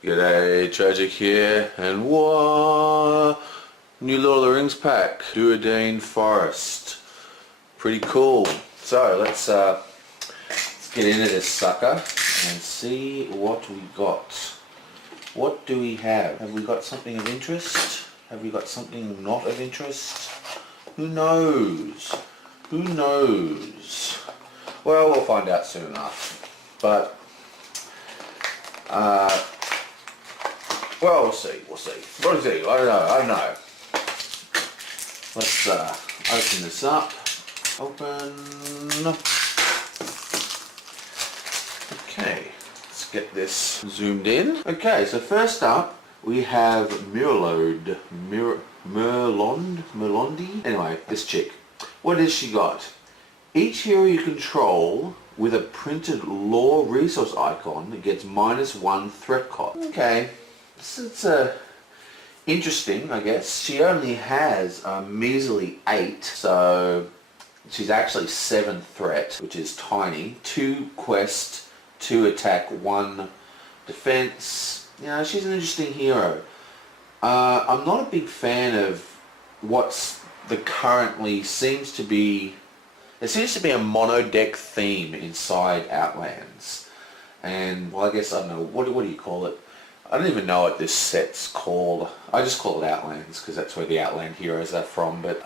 G'day, Tragic here, and what? New Lord of the Rings pack, Drúadan Forest. Pretty cool. So let's get into this sucker and see what we got. What do we have? Have we got something of interest? Have we got something not of interest? Who knows? Who knows? Well, we'll find out soon enough. But well, we'll see. What is it? I don't know. Let's open this up. Open. Okay, let's get this zoomed in. Okay, so first up we have Merlondi. Anyway, this chick. What has she got? Each hero you control with a printed lore resource icon gets -1 threat cost. Okay. It's interesting, I guess. She only has a measly 8, so she's actually 7 threat, which is tiny. 2 quest, 2 attack, 1 defense. You know, she's an interesting hero. I'm not a big fan of what's the currently seems to be. There seems to be a mono deck theme inside Outlands, and well, I guess I don't know what do you call it. I don't even know what this set's called. I just call it Outlands because that's where the Outland heroes are from. But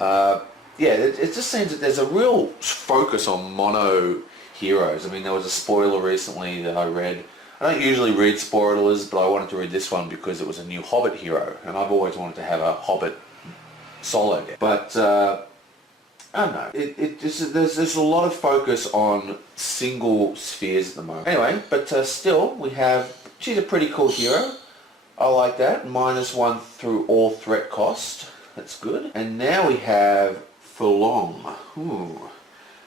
yeah, it just seems that there's a real focus on mono heroes. I mean, there was a spoiler recently that I read. I don't usually read spoilers, but I wanted to read this one because it was a new Hobbit hero, and I've always wanted to have a Hobbit solo deck. But I don't know. There's a lot of focus on single spheres at the moment. Anyway, but still, we have. She's a pretty cool hero. I like that. -1 through all threat cost. That's good. And now we have Furlong. Ooh.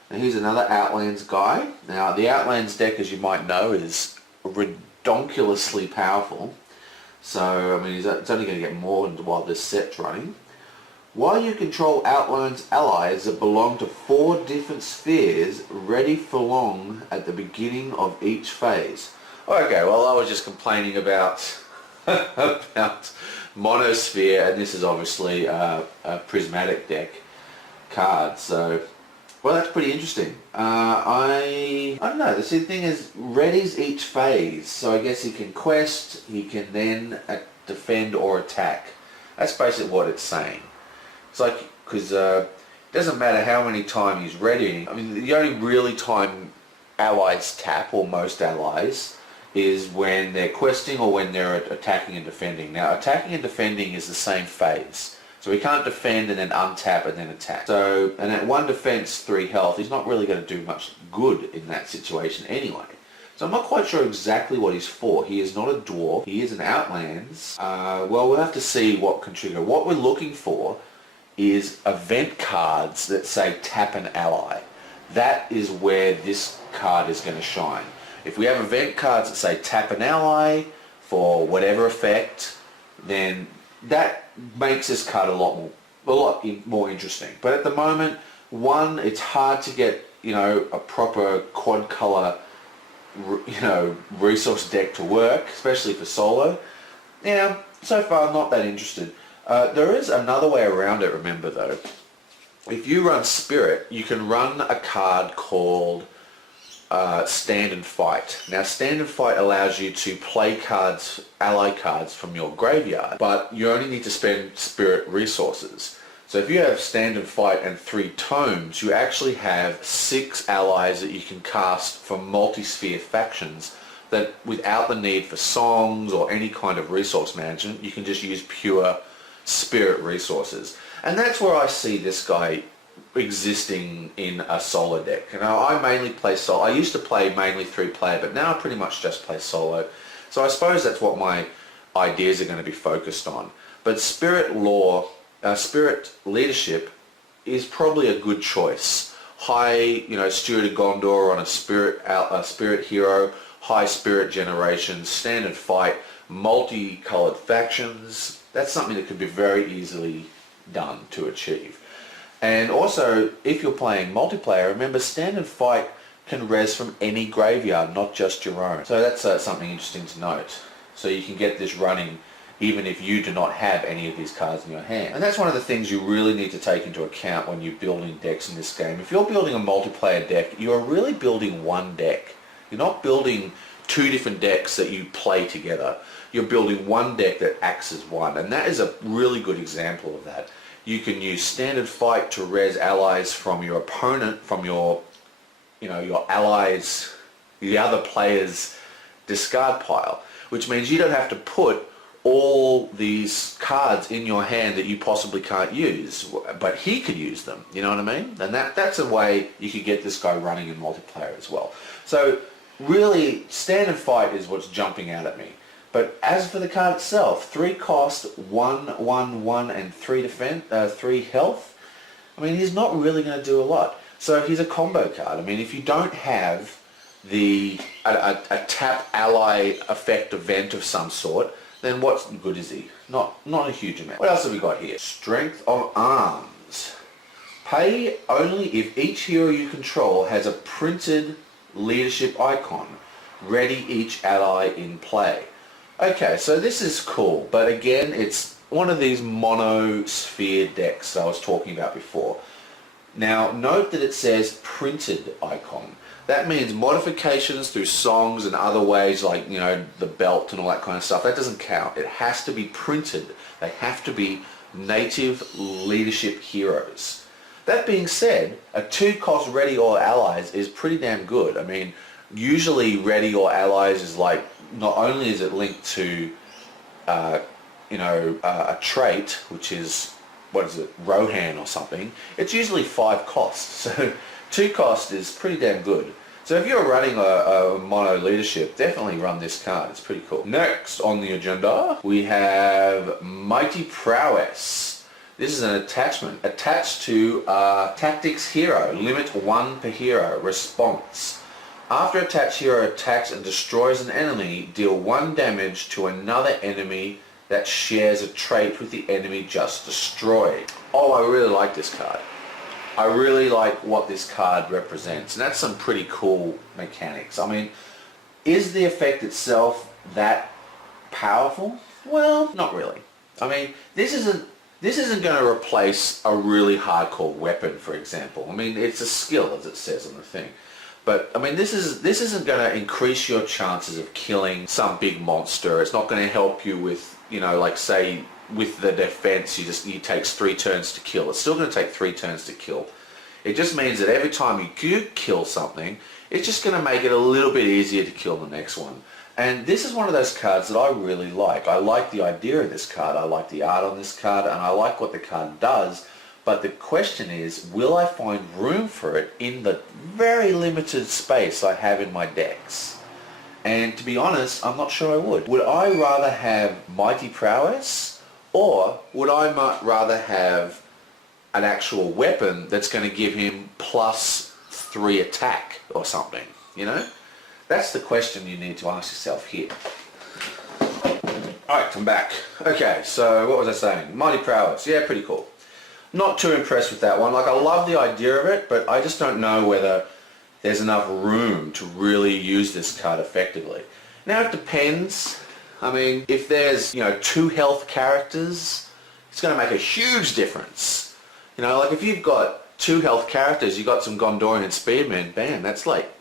Now he's another Outlands guy. Now the Outlands deck, as you might know, is redonkulously powerful. So I mean, it's only going to get more while this set's running. While you control Outlands allies that belong to 4 different spheres, ready Furlong at the beginning of each phase. Okay, well I was just complaining about about Monosphere, and this is obviously a prismatic deck card, so well that's pretty interesting. I don't know, the thing is readies each phase, so I guess he can quest, he can then defend or attack. That's basically what it's saying. It's like, because it doesn't matter how many times he's readying. I mean, the only really time allies tap, or most allies, is when they're questing or when they're attacking and defending. Now, attacking and defending is the same phase. So he can't defend and then untap and then attack. So, and at 1 defense, 3 health, he's not really going to do much good in that situation anyway. So I'm not quite sure exactly what he's for. He is not a dwarf. He is an Outlands. Well, we'll have to see what can trigger. What we're looking for is event cards that say tap an ally. That is where this card is going to shine. If we have event cards that say tap an ally for whatever effect, then that makes this card a lot more interesting. But at the moment, one, it's hard to get, you know, a proper quad color, you know, resource deck to work, especially for solo. Yeah, so far I'm not that interested. There is another way around it, remember though. If you run Spirit, you can run a card called Stand and Fight. Now Stand and Fight allows you to play cards, ally cards from your graveyard, but you only need to spend Spirit resources. So if you have Stand and Fight and 3 tomes, you actually have 6 allies that you can cast from multi-sphere factions that without the need for songs or any kind of resource management, you can just use pure Spirit resources. And that's where I see this guy existing in a solo deck. You know, I mainly play solo. I used to play mainly 3-player, but now I pretty much just play solo. So I suppose that's what my ideas are going to be focused on. But Spirit lore, Spirit leadership is probably a good choice. High, you know, Steward of Gondor on a Spirit hero, high Spirit generation, Stand and Fight, multicolored factions. That's something that could be very easily done to achieve. And also, if you're playing multiplayer, remember Stand and Fight can res from any graveyard, not just your own. So that's something interesting to note. So you can get this running even if you do not have any of these cards in your hand. And that's one of the things you really need to take into account when you're building decks in this game. If you're building a multiplayer deck, you are really building one deck. You're not building two different decks that you play together. You're building one deck that acts as one, and that is a really good example of that. You can use standard fight to res allies from your opponent, from your allies, the other player's discard pile, which means you don't have to put all these cards in your hand that you possibly can't use, but he could use them, you know what I mean? And that's a way you could get this guy running in multiplayer as well. So really, standard fight is what's jumping out at me. But as for the card itself, 3 cost, 1/1/1 and 3 defense, 3 health. I mean, he's not really going to do a lot. So he's a combo card. I mean, if you don't have a tap ally effect event of some sort, then what good is he? Not a huge amount. What else have we got here? Strength of Arms. Pay only if each hero you control has a printed leadership icon. Ready each ally in play. Okay, so this is cool, but again, it's one of these monosphere decks I was talking about before. Now, note that it says printed icon. That means modifications through songs and other ways, like, you know, the belt and all that kind of stuff. That doesn't count. It has to be printed. They have to be native leadership heroes. That being said, a 2-cost Ready All Allies is pretty damn good. I mean, usually Ready All Allies is like, not only is it linked to, a trait, which is, what is it, Rohan or something, it's usually 5 costs. So 2 cost is pretty damn good. So if you're running a mono leadership, definitely run this card. It's pretty cool. Next on the agenda, we have Mighty Prowess. This is an attachment attached to Tactics Hero. Limit 1 per hero. Response. After attached hero attacks and destroys an enemy, deal 1 damage to another enemy that shares a trait with the enemy just destroyed. Oh, I really like this card. I really like what this card represents, and that's some pretty cool mechanics. I mean, is the effect itself that powerful? Well, not really. I mean, this isn't going to replace a really hardcore weapon, for example. I mean, it's a skill, as it says on the thing. But I mean, this isn't going to increase your chances of killing some big monster. It's not going to help you with, you know, like say with the defense, it takes 3 turns to kill. It's still going to take 3 turns to kill. It just means that every time you do kill something, it's just going to make it a little bit easier to kill the next one. And this is one of those cards that I really like. I like the idea of this card. I like the art on this card, and I like what the card does. But the question is, will I find room for it in the very limited space I have in my decks? And to be honest, I'm not sure I would. Would I rather have Mighty Prowess, or would I rather have an actual weapon that's going to give him +3 attack or something, you know? That's the question you need to ask yourself here. Alright, I'm back. Okay, so what was I saying? Mighty Prowess, yeah, pretty cool. Not too impressed with that one. Like, I love the idea of it, but I just don't know whether there's enough room to really use this card effectively. Now, it depends. I mean, if there's, 2 health characters, it's going to make a huge difference. You know, like if you've got 2 health characters, you've got some Gondorian Spearmen, bam, that's like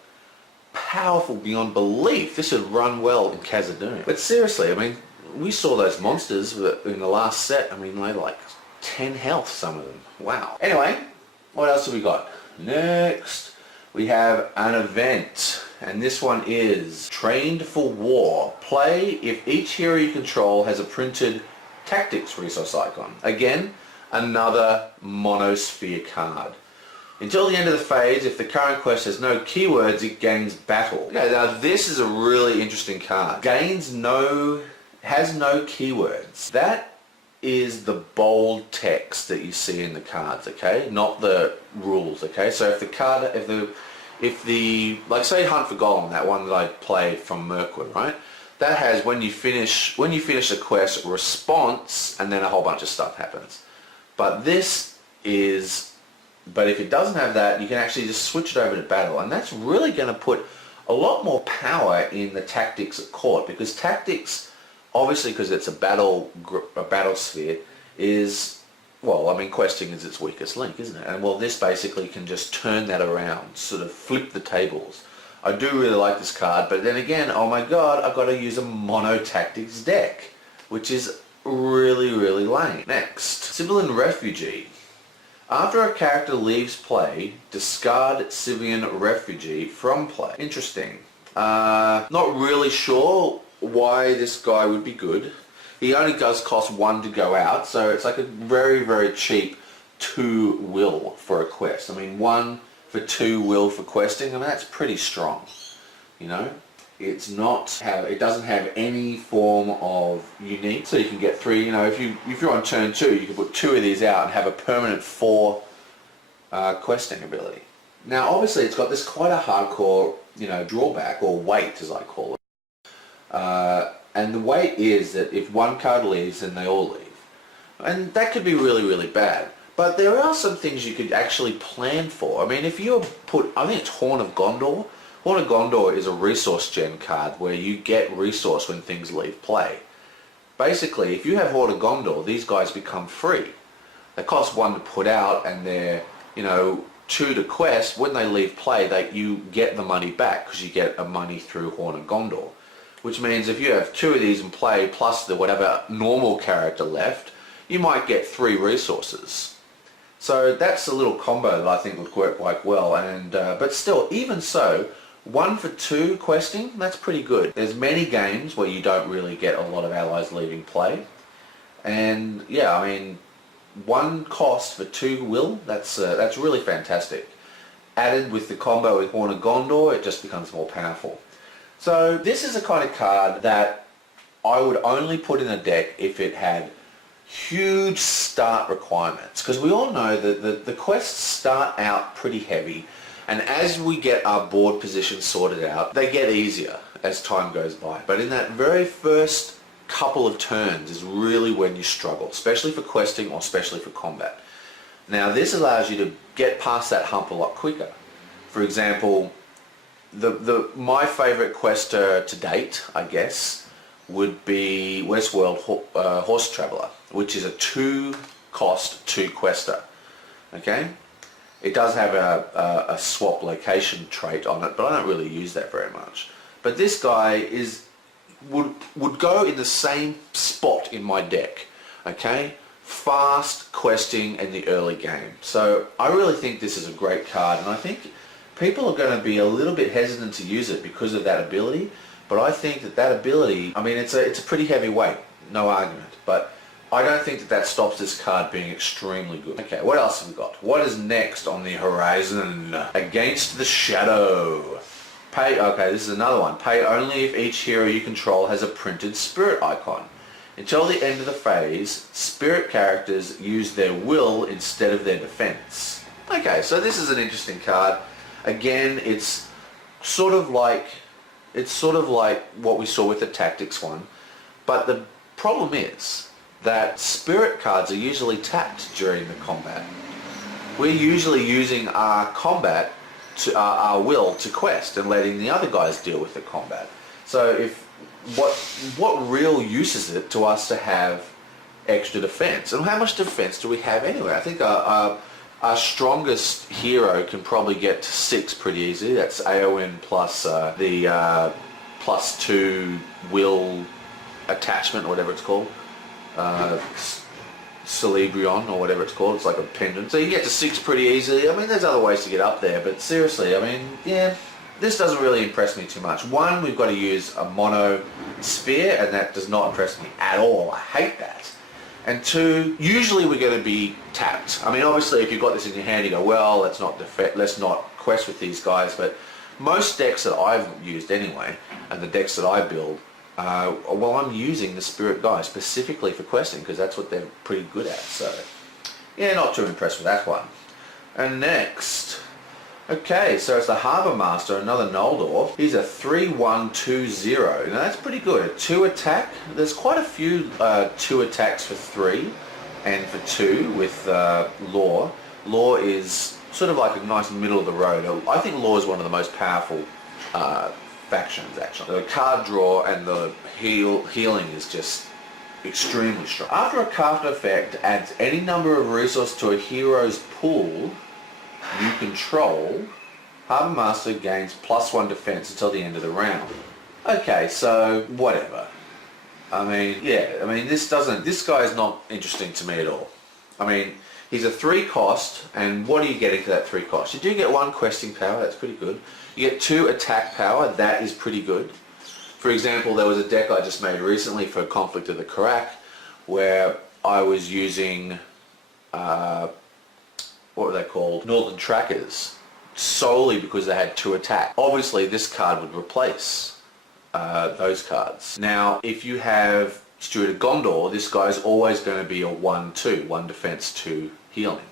powerful beyond belief. This would run well in Khazad-dûm. But seriously, I mean, we saw those monsters in the last set. I mean, they had like 10 health, some of them. Wow. Anyway, what else have we got? Next, we have an event. And this one is Trained for War. Play if each hero you control has a printed Tactics resource icon. Again, another monosphere card. Until the end of the phase, if the current quest has no keywords, it gains battle. Okay, now this is a really interesting card. Has no keywords. That is the bold text that you see in the cards, okay? Not the rules, okay? So if the card, if the like say Hunt for Golem, that one that I played from Mirkwood, right? That has when you finish a quest, response, and then a whole bunch of stuff happens. But if it doesn't have that, you can actually just switch it over to battle, and that's really going to put a lot more power in the tactics at court, because tactics obviously because it's a battle sphere, is, well, I mean, questing is its weakest link, isn't it? And well, this basically can just turn that around, sort of flip the tables. I do really like this card, but then again, oh my god, I've got to use a mono tactics deck, which is really, really lame. Next, Civilian Refugee. After a character leaves play, discard Civilian Refugee from play. Interesting. Not really sure why this guy would be good. He only does cost 1 to go out, so it's like a very, very cheap 2 will for a quest. I mean, 1 for 2 will for questing, I mean, that's pretty strong, you know? It doesn't have any form of unique, so you can get 3, you know, if you're on turn 2, you can put 2 of these out and have a permanent 4 questing ability. Now, obviously, it's got this quite a hardcore, you know, drawback, or weight, as I call it. And the weight is that if 1 card leaves, then they all leave. And that could be really, really bad. But there are some things you could actually plan for. I mean, if you put, I think it's Horn of Gondor. Horn of Gondor is a resource gen card where you get resource when things leave play. Basically, if you have Horn of Gondor, these guys become free. They cost 1 to put out, and they're, you know, 2 to quest. When they leave play, you get the money back because you get a money through Horn of Gondor. Which means if you have 2 of these in play plus the whatever normal character left, you might get 3 resources. So that's a little combo that I think would work quite well. And but still, even so, 1 for 2 questing, that's pretty good. There's many games where you don't really get a lot of allies leaving play. And yeah, I mean, 1 cost for 2 will, that's really fantastic. Added with the combo with Horn of Gondor, it just becomes more powerful. So this is a kind of card that I would only put in a deck if it had huge start requirements, because we all know that the quests start out pretty heavy, and as we get our board position sorted out, they get easier as time goes by. But in that very first couple of turns is really when you struggle, especially for questing or especially for combat. Now this allows you to get past that hump a lot quicker. For example, my favourite quester to date, I guess, would be Westworld Horse Traveller, which is a 2 cost 2 quester. Okay, it does have a swap location trait on it, but I don't really use that very much. But this guy would go in the same spot in my deck. Okay, fast questing in the early game. So I really think this is a great card, and I think people are going to be a little bit hesitant to use it because of that ability, but I think that ability, I mean, it's a pretty heavy weight, no argument, but I don't think that stops this card being extremely good. Okay, what else have we got? What is next on the horizon? Against the Shadow. Okay, this is another one. Pay only if each hero you control has a printed spirit icon. Until the end of the phase, spirit characters use their will instead of their defense. Okay, so this is an interesting card. Again, it's sort of like what we saw with the tactics one, but the problem is that spirit cards are usually tapped during the combat. We're usually using our combat to our will to quest and letting the other guys deal with the combat. So what real use is it to us to have extra defense? And how much defense do we have anyway? I think our strongest hero can probably get to 6 pretty easily. That's AON plus the +2 will attachment, or whatever it's called. Celebrion, or whatever it's called. It's like a pendant. So you get to 6 pretty easily. I mean, there's other ways to get up there, but seriously, I mean, yeah, this doesn't really impress me too much. 1, we've got to use a mono spear, and that does not impress me at all. I hate that. And 2, usually we're going to be tapped. I mean, obviously, if you've got this in your hand, you go, well, let's not quest with these guys. But most decks that I've used anyway, and the decks that I build, well, I'm using the spirit guy specifically for questing because that's what they're pretty good at. So, yeah, not too impressed with that one. And next, okay, so it's the Harbour Master, another Noldor. He's a 3-1-2-0. Now that's pretty good. A 2 attack. There's quite a few 2 attacks for 3 and for 2 with Law. Law is sort of like a nice middle of the road. I think Law is one of the most powerful factions actually. The card draw and the healing is just extremely strong. After a card effect adds any number of resources to a hero's pool you control, Harbour Master gains +1 defense until the end of the round. Okay, so whatever. I mean, yeah, I mean this guy is not interesting to me at all. I mean, he's a 3 cost, and what are you getting for that 3 cost? You do get 1 questing power, that's pretty good. You get 2 attack power, that is pretty good. For example, there was a deck I just made recently for Conflict of the Karak where I was using, what were they called? Northern Trackers, solely because they had 2 attack. Obviously this card would replace those cards. Now, if you have Steward of Gondor, this guy's always going to be a 1-2, 1 defense, 2 healing.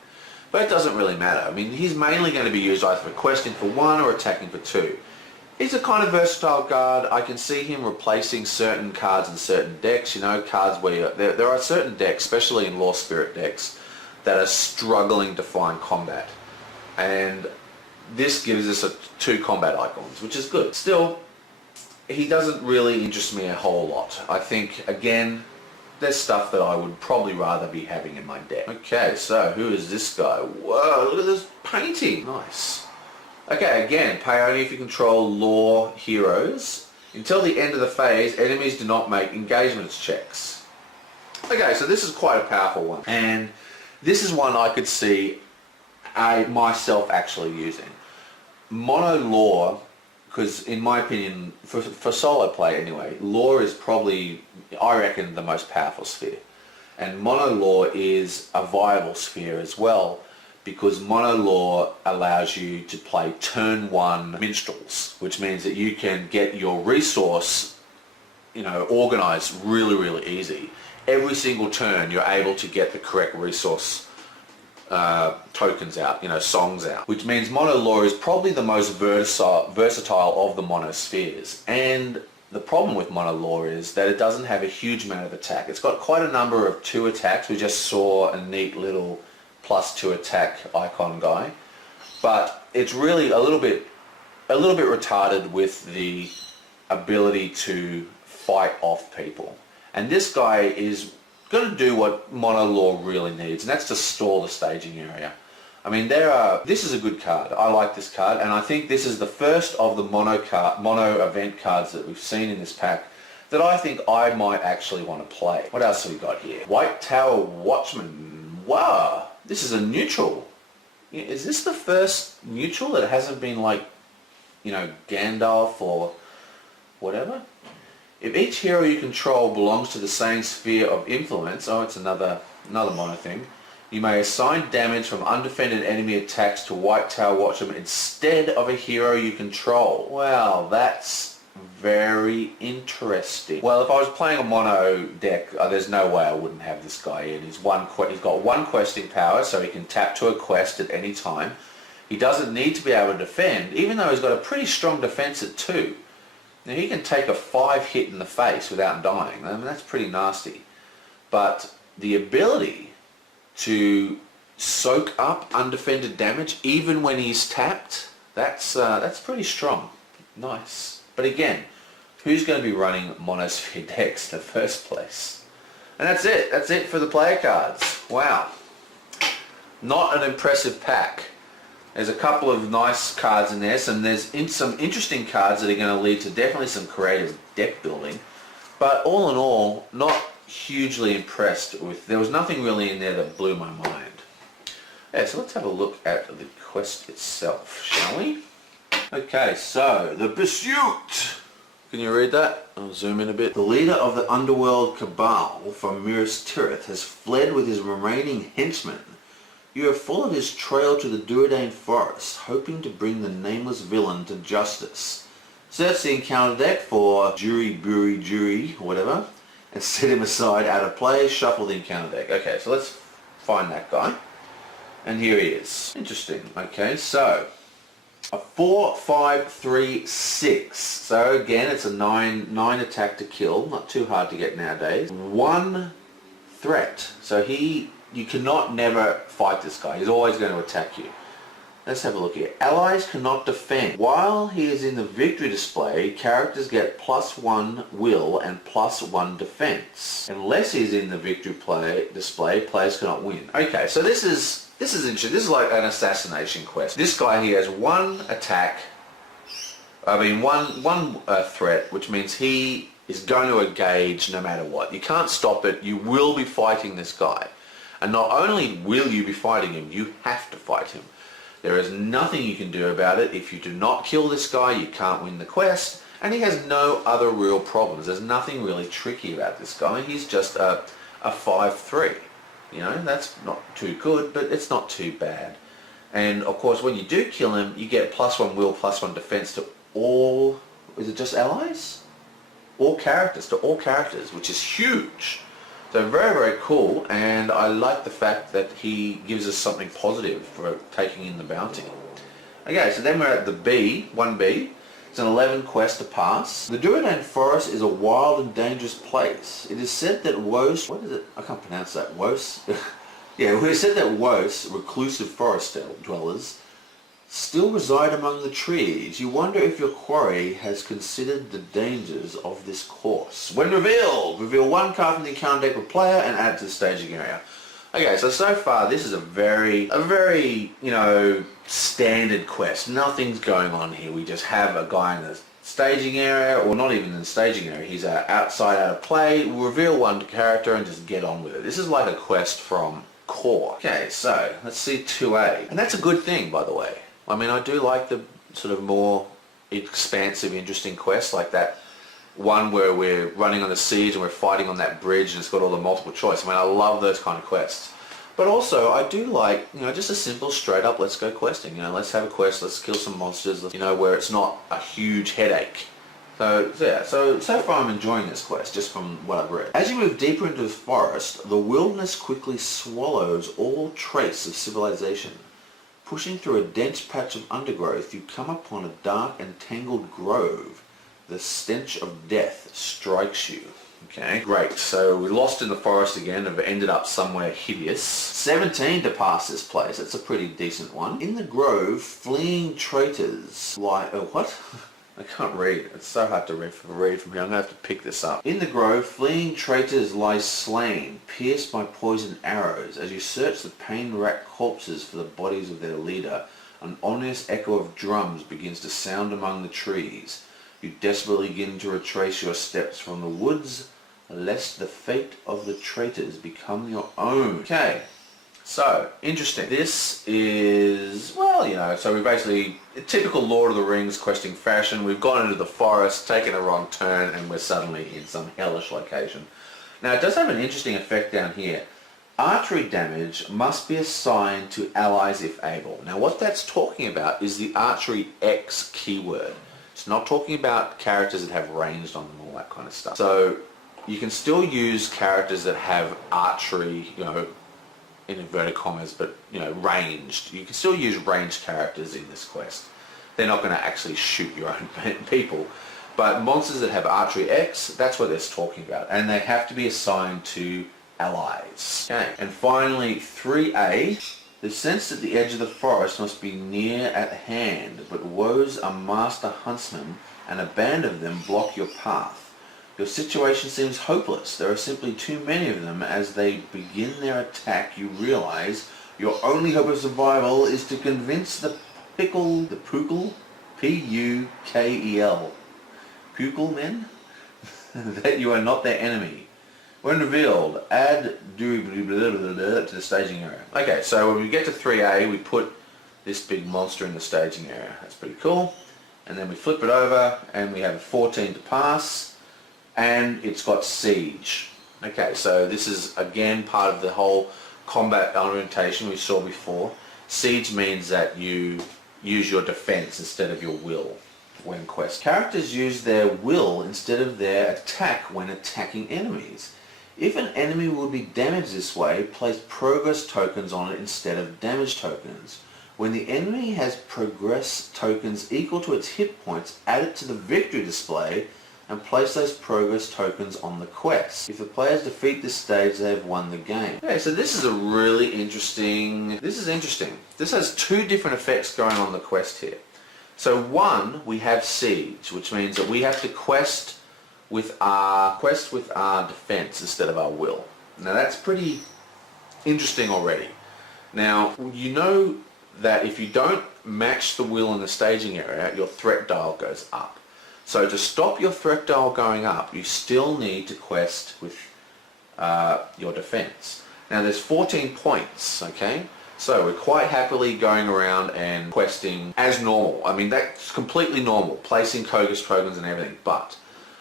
But it doesn't really matter. I mean, he's mainly going to be used either for questing for 1 or attacking for 2. He's a kind of versatile card. I can see him replacing certain cards in certain decks, you know, cards where there are certain decks, especially in Law Spirit decks, that are struggling to find combat. And this gives us 2 combat icons, which is good. Still, he doesn't really interest me a whole lot. I think, again, there's stuff that I would probably rather be having in my deck. Okay, so who is this guy? Whoa, look at this painting. Nice. Okay, again, pay only if you control law heroes. Until the end of the phase, enemies do not make engagements checks. Okay, so this is quite a powerful one. And this is one I could see myself actually using. Mono law, because in my opinion, for solo play anyway, law is probably, I reckon, the most powerful sphere. And mono law is a viable sphere as well, because mono law allows you to play turn 1 minstrels, which means that you can get your resource, you know, organized really, really easy. Every single turn you're able to get the correct resource tokens out, you know, songs out, which means mono law is probably the most versatile of the monospheres. And the problem with mono law is that it doesn't have a huge amount of attack. It's got quite a number of 2 attacks. We just saw a neat little +2 attack icon guy, but it's really a little bit retarded with the ability to fight off people. And this guy is going to do what mono law really needs, and that's to stall the staging area. I mean, this is a good card. I like this card, and I think this is the first of the mono event cards that we've seen in this pack that I think I might actually want to play. What else have we got here? White Tower Watchman. Wow, this is a neutral. Is this the first neutral that hasn't been like, you know, Gandalf or whatever? If each hero you control belongs to the same sphere of influence, oh, it's another mono thing, you may assign damage from undefended enemy attacks to White Tower Watchman instead of a hero you control. Wow, that's very interesting. Well, if I was playing a mono deck, there's no way I wouldn't have this guy in. He's got 1 questing power, so he can tap to a quest at any time. He doesn't need to be able to defend, even though he's got a pretty strong defense at 2. Now he can take a 5 hit in the face without dying. I mean, that's pretty nasty. But the ability to soak up undefended damage even when he's tapped, that's pretty strong. Nice. But again, who's going to be running monosphere decks in the first place? And that's it. That's it for the player cards. Wow. Not an impressive pack. There's a couple of nice cards in there, there's some interesting cards that are going to lead to definitely some creative deck building. But all in all, not hugely impressed with. There was nothing really in there that blew my mind. Yeah, so let's have a look at the quest itself, shall we? Okay, so the pursuit. Can you read that? I'll zoom in a bit. The leader of the underworld cabal from Minas Tirith has fled with his remaining henchmen. You are full of his trail to the Drúadan forest, hoping to bring the nameless villain to justice. Search the encounter deck for Jury, or whatever, and set him aside out of play, shuffle the encounter deck. Okay, so let's find that guy. And here he is. Interesting. Okay, so a 4, 5, 3, 6. So again, it's a 9 attack to kill. Not too hard to get nowadays. 1 threat. So you cannot never fight this guy. He's always going to attack you. Let's have a look here. Allies cannot defend. While he is in the victory display, characters get +1 will and +1 defense. Unless he's in the victory display, players cannot win. Okay, so this is interesting. This is like an assassination quest. This guy here has one attack, one threat, which means he is going to engage no matter what. You can't stop it. You will be fighting this guy. And not only will you be fighting him, you have to fight him. There is nothing you can do about it. If you do not kill this guy, you can't win the quest. And he has no other real problems. There's nothing really tricky about this guy. He's just a 5-3. You know, that's not too good, but it's not too bad. And of course, when you do kill him, you get +1 will, +1 defense to all, is it just allies? All characters, to all characters, which is huge. So very, very cool, and I like the fact that he gives us something positive for taking in the bounty. Okay, so then we're at the B, 1B. It's an 11 quest to pass. The Drúadan forest is a wild and dangerous place. It is said that Wos, what is it? I can't pronounce that. Wos? Yeah, it is said that Wos, reclusive forest dwellers, still reside among the trees. You wonder if your quarry has considered the dangers of this course. When revealed, reveal one card from the encounter deck per player and add it to the staging area. Okay, so far this is a very, you know, standard quest. Nothing's going on here. We just have a guy in the staging area, or not even in the staging area. He's outside out of play. We'll reveal one character and just get on with it. This is like a quest from Core. Okay, so let's see 2A. And that's a good thing, by the way. I mean, I do like the sort of more expansive, interesting quests, like that one where we're running on a siege and we're fighting on that bridge and it's got all the multiple choice. I mean, I love those kind of quests. But also, I do like, you know, just a simple, straight up, let's go questing. You know, let's have a quest, let's kill some monsters, you know, where it's not a huge headache. So yeah, so far I'm enjoying this quest, just from what I've read. As you move deeper into the forest, the wilderness quickly swallows all trace of civilization. Pushing through a dense patch of undergrowth, you come upon a dark and tangled grove. The stench of death strikes you. Okay, great. So we lost in the forest again and have ended up somewhere hideous. 17 to pass this place. That's a pretty decent one. In the grove, fleeing traitors lie... Oh, what? I can't read. It's so hard to read from here. I'm going to have to pick this up. In the grove, fleeing traitors lie slain, pierced by poisoned arrows. As you search the pain-racked corpses for the bodies of their leader, an ominous echo of drums begins to sound among the trees. You desperately begin to retrace your steps from the woods, lest the fate of the traitors become your own. Okay. So, interesting. This is, well, you know, so we basically, typical Lord of the Rings questing fashion, we've gone into the forest, taken a wrong turn, and we're suddenly in some hellish location. Now, it does have an interesting effect down here. Archery damage must be assigned to allies if able. Now, what that's talking about is the Archery X keyword. It's not talking about characters that have ranged on them, all that kind of stuff. So, you can still use characters that have archery, you know, in inverted commas, but, you know, ranged. You can still use ranged characters in this quest. They're not going to actually shoot your own people. But monsters that have Archery X, that's what they're talking about. And they have to be assigned to allies. Okay. And finally, 3A. The sense at the edge of the forest must be near at hand, but woes a master huntsman, and a band of them block your path. Your situation seems hopeless. There are simply too many of them. As they begin their attack, you realize your only hope of survival is to convince the Pukel, P-U-K-E-L, Pukel men, that you are not their enemy. When revealed, add to the staging area. Okay, so when we get to 3A, we put this big monster in the staging area. That's pretty cool. And then we flip it over, and we have 14 to pass. And it's got siege. Okay, so this is again part of the whole combat orientation we saw before. Siege means that you use your defense instead of your will when quest. Characters use their will instead of their attack when attacking enemies. If an enemy will be damaged this way, place progress tokens on it instead of damage tokens. When the enemy has progress tokens equal to its hit points, add it to the victory display. and place those progress tokens on the quest. If the players defeat this stage, they have won the game. Okay, so this is a really interesting... This is interesting. This has two different effects going on the quest here. So one, we have siege, which means that we have to quest with our defense instead of our will. Now that's pretty interesting already. Now, you know that if you don't match the will in the staging area, your threat dial goes up. So to stop your threat dial going up, you still need to quest with your defense. Now there's 14 points, okay? So we're quite happily going around and questing as normal. I mean, that's completely normal, placing Kogus tokens and everything, but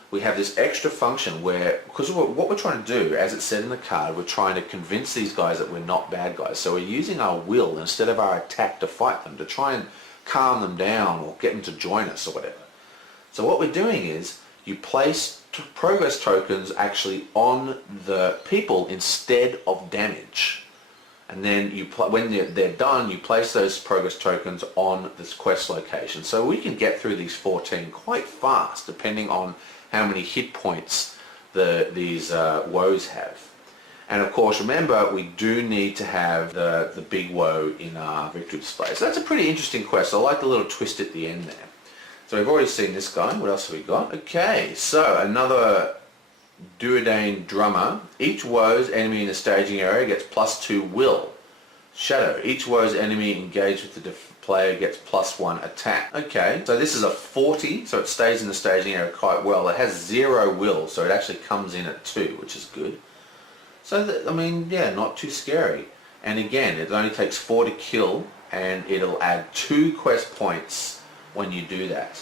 we have this extra function where, because what we're trying to do, as it said in the card, we're trying to convince these guys that we're not bad guys. So we're using our will instead of our attack to fight them, to try and calm them down or get them to join us or whatever. So what we're doing is you place progress tokens actually on the people instead of damage. And then when they're done, you place those progress tokens on this quest location. So we can get through these 14 quite fast, depending on how many hit points these woes have. And of course, remember, we do need to have the big woe in our victory display. So that's a pretty interesting quest. I like the little twist at the end there. So we've already seen this guy. What else have we got? Okay, so another Drúadan drummer. Each woe's enemy in the staging area gets +2 will. Shadow. Each woe's enemy engaged with the player gets +1 attack. Okay, so this is a 40, so it stays in the staging area quite well. It has 0 will, so it actually comes in at 2, which is good. So, I mean, yeah, not too scary. And again, it only takes 4 to kill, and it'll add 2 quest points when you do that.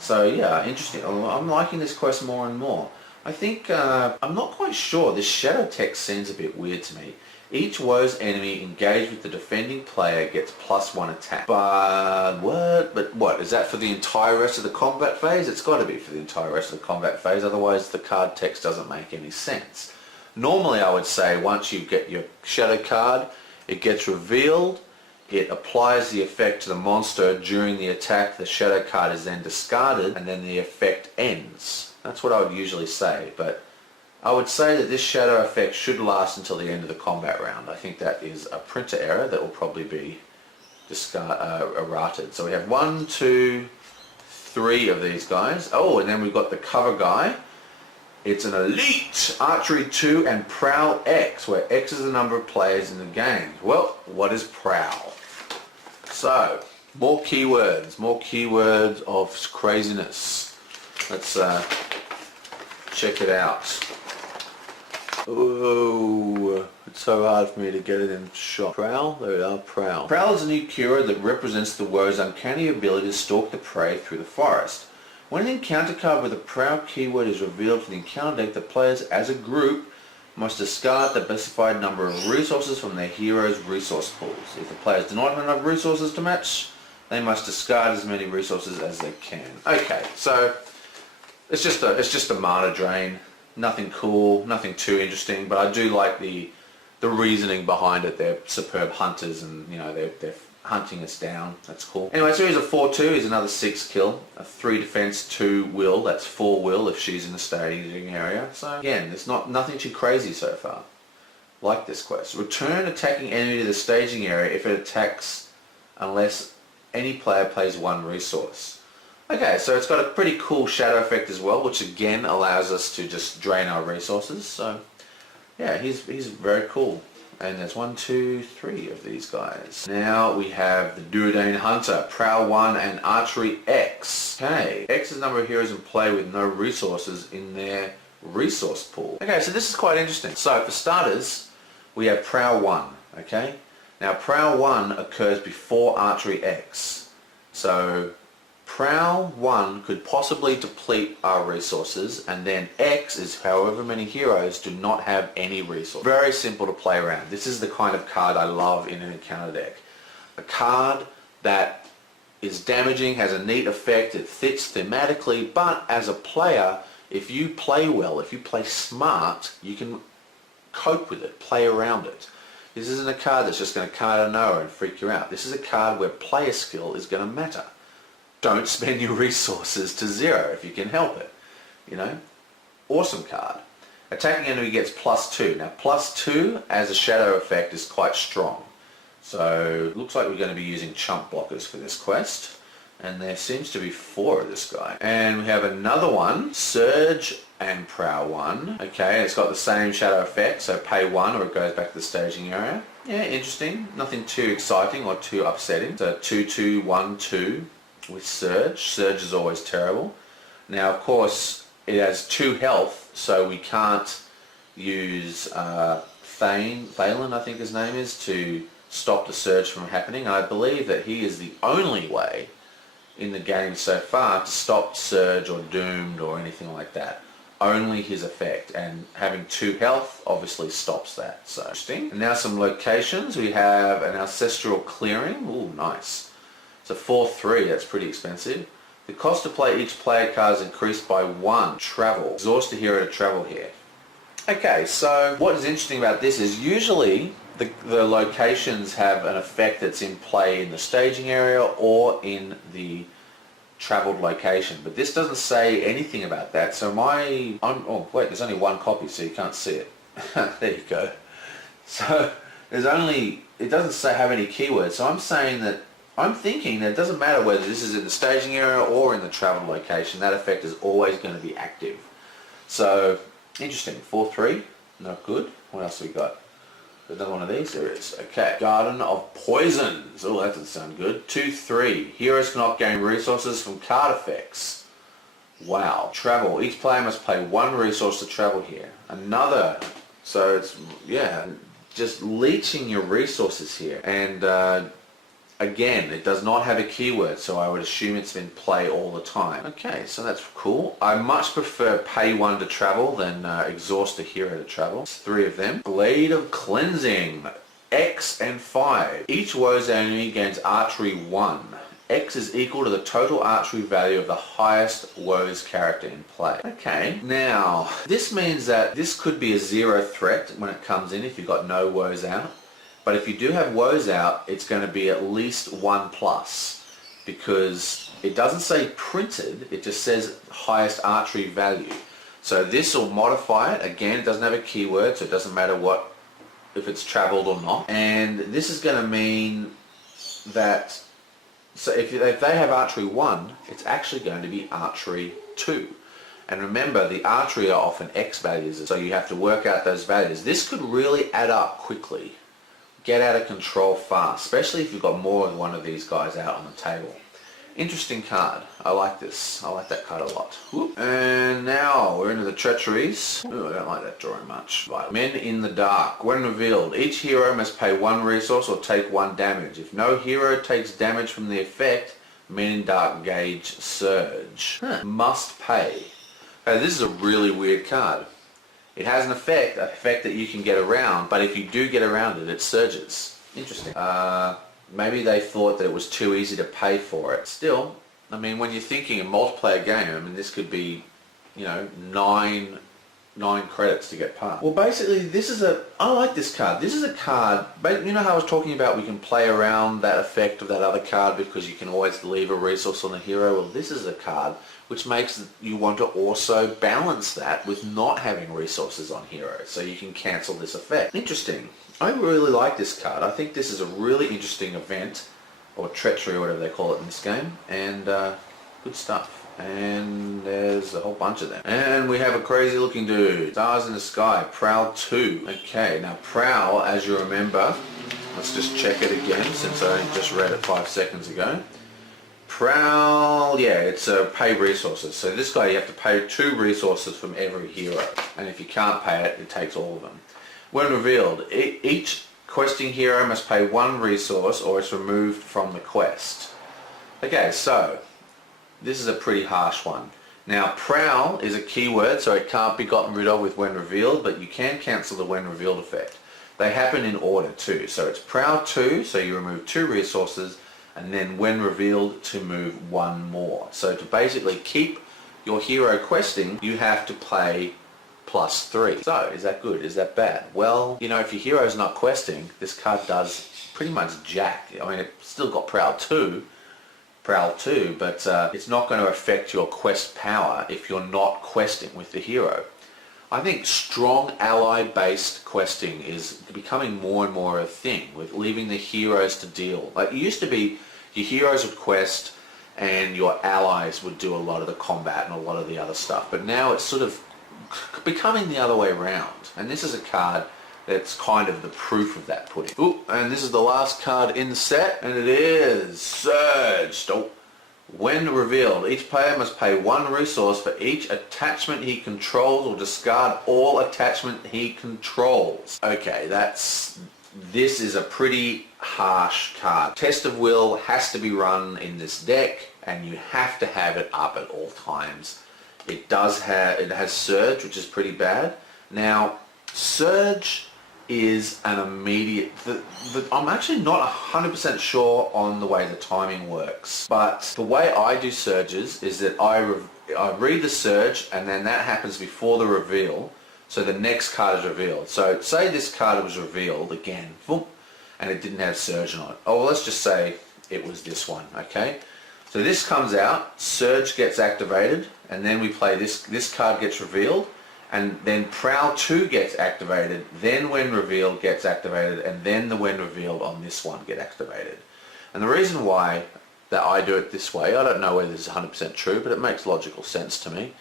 So yeah, interesting. I'm liking this quest more and more. I think, I'm not quite sure, this shadow text seems a bit weird to me. Each woe's enemy engaged with the defending player gets +1 attack. But what? Is that for the entire rest of the combat phase? It's got to be for the entire rest of the combat phase, otherwise the card text doesn't make any sense. Normally I would say once you get your shadow card, it gets revealed, it applies the effect to the monster during the attack, the shadow card is then discarded, and then the effect ends. That's what I would usually say, but I would say that this shadow effect should last until the end of the combat round. I think that is a printer error that will probably be errated. So we have 1, 2, 3 of these guys. Oh, and then we've got the cover guy. It's an elite archery 2 and prowl X, where X is the number of players in the game. Well, what is prowl? So, more keywords of craziness. Let's check it out. Oh, it's so hard for me to get it in shot. Prowl? There we are, Prowl. Prowl is a new keyword that represents the woe's uncanny ability to stalk the prey through the forest. When an encounter card with a Prowl keyword is revealed from the encounter deck, the players as a group must discard the specified number of resources from their hero's resource pools. If the players do not have enough resources to match, they must discard as many resources as they can. Okay, so it's just a mana drain. Nothing cool, nothing too interesting, but I do like the reasoning behind it. They're superb hunters, and you know they're hunting us down. That's cool. Anyway, so here's a 4-2. Here's another 6 kill, a 3 defense, 2 will. That's 4 will if she's in the staging area. So again, there's nothing too crazy so far. Like this quest. Return attacking enemy to the staging area if it attacks unless any player plays 1 resource. Okay, so it's got a pretty cool shadow effect as well, which again allows us to just drain our resources. So yeah, he's very cool. And there's 1, 2, 3 of these guys. Now we have the Drúadan Hunter, Prowl 1 and Archery X. Okay, X is the number of heroes in play with no resources in their resource pool. Okay, so this is quite interesting. So for starters, we have Prowl 1, okay? Now Prowl 1 occurs before Archery X. So Prowl 1 could possibly deplete our resources, and then X is however many heroes do not have any resource. Very simple to play around. This is the kind of card I love in an encounter deck. A card that is damaging, has a neat effect, it fits thematically, but as a player, if you play well, if you play smart, you can cope with it, play around it. This isn't a card that's just going to come out of nowhere and freak you out. This is a card where player skill is going to matter. Don't spend your resources to 0 if you can help it. You know, awesome card. Attacking enemy gets +2. Now +2 as a shadow effect is quite strong. So looks like we're going to be using chump blockers for this quest. And there seems to be 4 of this guy. And we have another one, Surge and Prowl 1. Okay, it's got the same shadow effect, so pay 1 or it goes back to the staging area. Yeah, interesting. Nothing too exciting or too upsetting. So 2-2-1-2 with Surge. Surge is always terrible. Now, of course, it has 2 health, so we can't use Thalen, I think his name is, to stop the Surge from happening. And I believe that he is the only way in the game so far to stop Surge or Doomed or anything like that. Only his effect, and having 2 health obviously stops that. So interesting. And now some locations. We have an Ancestral Clearing. Ooh, nice. It's a 4/3, that's pretty expensive. The cost to play each player card is increased by 1. Travel. Exhaust a hero to travel here. Okay, so what is interesting about this is usually the locations have an effect that's in play in the staging area or in the travelled location, but this doesn't say anything about that. So oh wait, there's only 1 copy, so you can't see it. There you go. So it doesn't say have any keywords. So I'm thinking that it doesn't matter whether this is in the staging area or in the travelled location. That effect is always going to be active. So interesting. 4/3, not good. What else have we got? There's another one of these. There is. Okay. Garden of Poisons. Oh, that doesn't sound good. 2/3. Heroes cannot gain resources from card effects. Wow. Travel. Each player must pay 1 resource to travel here. Another. So it's, yeah, just leeching your resources here. And again, it does not have a keyword, so I would assume it's in play all the time. Okay, so that's cool. I much prefer pay 1 to travel than exhaust a hero to travel. It's 3 of them. Blade of Cleansing. X and 5. Each woes enemy gains archery 1. X is equal to the total archery value of the highest woes character in play. Okay, now this means that this could be a 0 threat when it comes in if you've got no woes out. But if you do have woes out, it's going to be at least 1+, because it doesn't say printed, it just says highest archery value. So this will modify it. Again, it doesn't have a keyword, so it doesn't matter if it's travelled or not. And this is going to mean that, so if they have archery 1, it's actually going to be archery 2. And remember, the archery are often X values, so you have to work out those values. This could really add up quickly. Get out of control fast, especially if you've got more than one of these guys out on the table. Interesting card. I like this. I like that card a lot. Whoop. And now we're into the treacheries. Ooh, I don't like that drawing much. Right. Men in the Dark. When revealed, each hero must pay 1 resource or take 1 damage. If no hero takes damage from the effect, Men in Dark gauge surge. Must pay. Okay, this is a really weird card. It has an effect that you can get around, but if you do get around it, it surges. Interesting. Maybe they thought that it was too easy to pay for it. Still, I mean, when you're thinking a multiplayer game, I mean, this could be, you know, 9 credits to get past. Well, basically, I like this card. This is a card, but you know how I was talking about we can play around that effect of that other card because you can always leave a resource on the hero? Well, this is a card which makes you want to also balance that with not having resources on heroes, so you can cancel this effect. Interesting. I really like this card. I think this is a really interesting event, or treachery, or whatever they call it in this game, and good stuff. And there's a whole bunch of them. And we have a crazy looking dude. Stars in the Sky, Prowl 2. Okay, now Prowl, as you remember, let's just check it again since I just read it 5 seconds ago. Prowl, yeah, it's pay resources. So this guy, you have to pay 2 resources from every hero. And if you can't pay it, it takes all of them. When revealed, each questing hero must pay 1 resource or it's removed from the quest. Okay, so this is a pretty harsh one. Now, Prowl is a keyword, so it can't be gotten rid of with when revealed, but you can cancel the when revealed effect. They happen in order too. So it's Prowl 2, so you remove 2 resources, and then when revealed to move 1 more. So to basically keep your hero questing, you have to play +3. So is that good? Is that bad? Well, you know, if your hero's not questing, this card does pretty much jack. I mean, it's still got Prowl 2, Prowl 2, but it's not going to affect your quest power if you're not questing with the hero. I think strong ally-based questing is becoming more and more a thing, with leaving the heroes to deal. Like, it used to be your heroes would quest and your allies would do a lot of the combat and a lot of the other stuff, but now it's sort of becoming the other way around, and this is a card that's kind of the proof of that pudding. Ooh, and this is the last card in the set, and it is Surged. Oh. When revealed, each player must pay 1 resource for each attachment he controls or discard all attachment he controls. Okay, this is a pretty harsh card. Test of Will has to be run in this deck, and you have to have it up at all times. It has Surge, which is pretty bad. Now, Surge is an immediate... I'm actually not 100% sure on the way the timing works, but the way I do surges is that I read the surge, and then that happens before the reveal, so the next card is revealed. So say this card was revealed again, and it didn't have surge on it. Oh, well, let's just say it was this one, okay? So this comes out, Surge gets activated, and then we play this card gets revealed, and then Prowl 2 gets activated, then when revealed gets activated, and then the when revealed on this one get activated. And the reason why that I do it this way, I don't know whether this is 100% true, but it makes logical sense to me,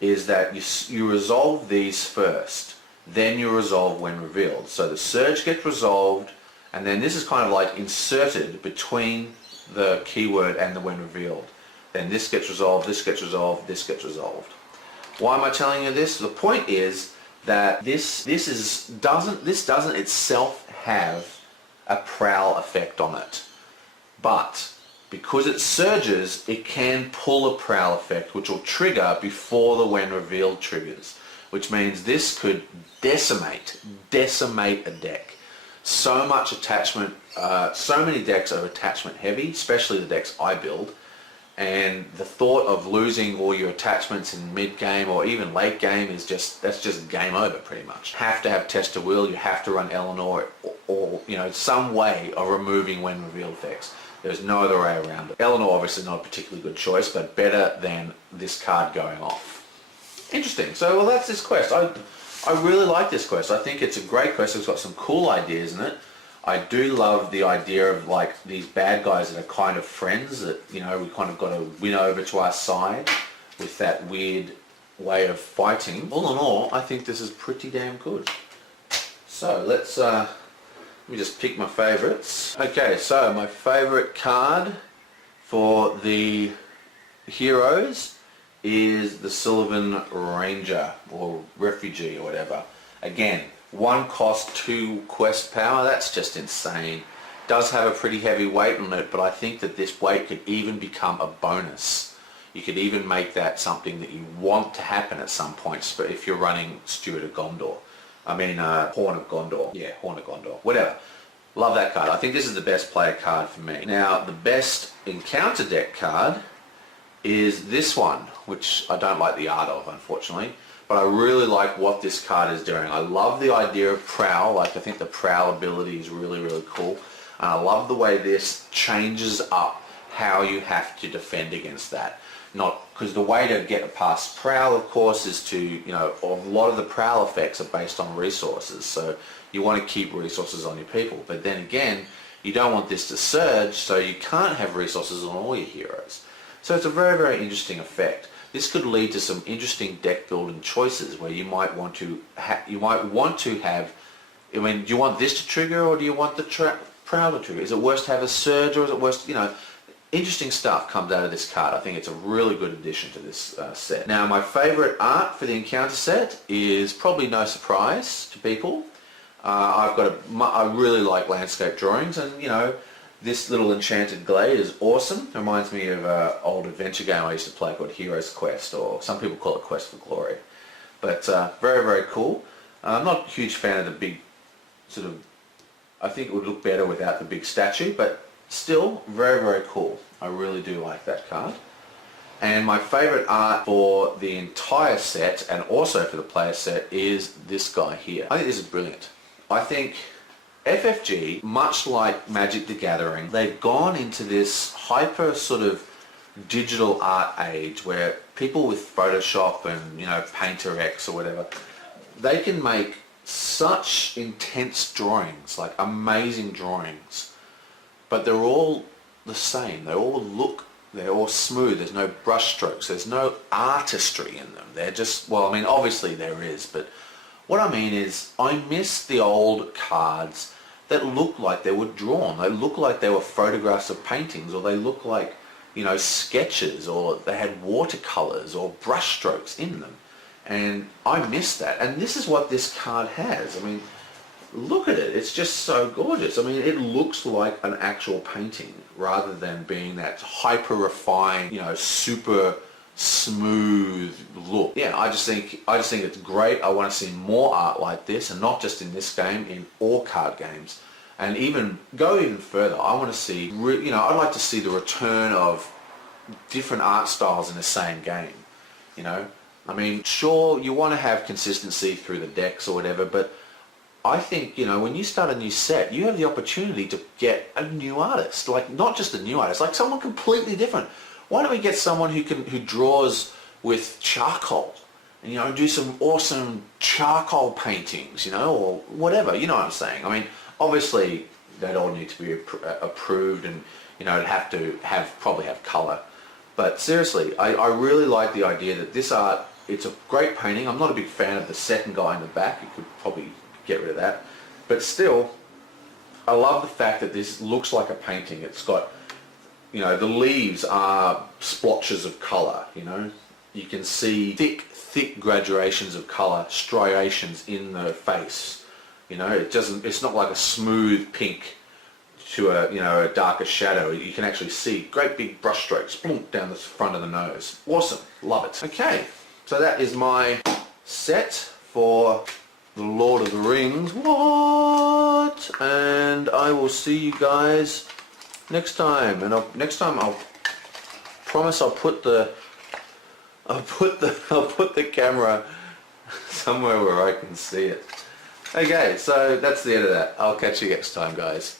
is that you resolve these first, then you resolve when revealed. So the Surge gets resolved, and then this is kind of like inserted between the keyword and the when revealed. Then this gets resolved, this gets resolved, this gets resolved. Why am I telling you this? The point is that this doesn't itself have a Prowl effect on it, but because it surges, it can pull a Prowl effect, which will trigger before the when revealed triggers, which means this could decimate a deck. So much attachment, so many decks are attachment heavy, especially the decks I build. And the thought of losing all your attachments in mid-game or even late game is that's just game over pretty much. You have to have Test of Will, you have to run Eleanor, or some way of removing when revealed effects. There's no other way around it. Eleanor obviously not a particularly good choice, but better than this card going off. Interesting. So, well, that's this quest. I really like this quest. I think it's a great quest. It's got some cool ideas in it. I do love the idea of like these bad guys that are kind of friends that, we kind of got to win over to our side with that weird way of fighting. All in all, I think this is pretty damn good. So let me just pick my favorites. Okay, so my favorite card for the heroes is the Sylvan Ranger or Refugee or whatever. Again, 1 cost, 2 quest power, that's just insane. Does have a pretty heavy weight on it, but I think that this weight could even become a bonus. You could even make that something that you want to happen at some points, but if you're running Steward of Gondor. Horn of Gondor. Yeah, Horn of Gondor. Whatever. Love that card. I think this is the best player card for me. Now, the best encounter deck card is this one, which I don't like the art of, unfortunately. But I really like what this card is doing. I love the idea of Prowl. I think the Prowl ability is really, really cool. And I love the way this changes up how you have to defend against that. Because the way to get past Prowl, of course, is to, a lot of the Prowl effects are based on resources. So you want to keep resources on your people. But then again, you don't want this to surge, so you can't have resources on all your heroes. So it's a very, very interesting effect. This could lead to some interesting deck building choices where you might want to have, do you want this to trigger or do you want the Prowl to trigger? Is it worse to have a surge or is it worse, interesting stuff comes out of this card. I think it's a really good addition to this set. Now, my favorite art for the encounter set is probably no surprise to people. I really like landscape drawings, and this little enchanted glade is awesome. It reminds me of an old adventure game I used to play called Hero's Quest, or some people call it Quest for Glory. But very, very cool. I'm not a huge fan of the big I think it would look better without the big statue, but still very, very cool. I really do like that card. And my favorite art for the entire set, and also for the player set, is this guy here. I think this is brilliant. I think FFG, much like Magic the Gathering, they've gone into this hyper digital art age where people with Photoshop and, you know, Painter X or whatever, they can make such intense drawings, like amazing drawings, but they're all the same. They're all smooth. There's no brush strokes. There's no artistry in them. They're just, well, I mean, obviously there is, but what I mean is I miss the old cards that look like they were drawn. They look like they were photographs of paintings, or they look like, you know, sketches, or they had watercolors or brush strokes in them. And I miss that. And this is what this card has. I mean, look at it. It's just so gorgeous. I mean, it looks like an actual painting rather than being that hyper refined, you know, super smooth look. Yeah, I just think it's great. I want to see more art like this, and not just in this game, in all card games. And even go even further, I want to see, you know, I'd like to see the return of different art styles in the same game. You know, I mean, sure, you want to have consistency through the decks or whatever, but I think, you know, when you start a new set, you have the opportunity to get a new artist. Like, not just a new artist, like someone completely different. Why don't we get someone who draws with charcoal, and, you know, do some awesome charcoal paintings, you know, or whatever, you know what I'm saying? I mean, obviously they'd all need to be approved, and, you know, it'd have to probably have color. But seriously, I really like the idea that this art, it's a great painting. I'm not a big fan of the second guy in the back. You could probably get rid of that. But still, I love the fact that this looks like a painting. It's got, you know, the leaves are splotches of color, you know. You can see thick graduations of color, striations in the face. You know, it's not like a smooth pink to a, you know, a darker shadow. You can actually see great big brush strokes down the front of the nose. Awesome, love it. Okay, so that is my set for the Lord of the Rings. What? And I will see you guys next time. And next time I'll promise I'll put the camera somewhere where I can see it. Okay, so that's the end of that. I'll catch you next time, guys.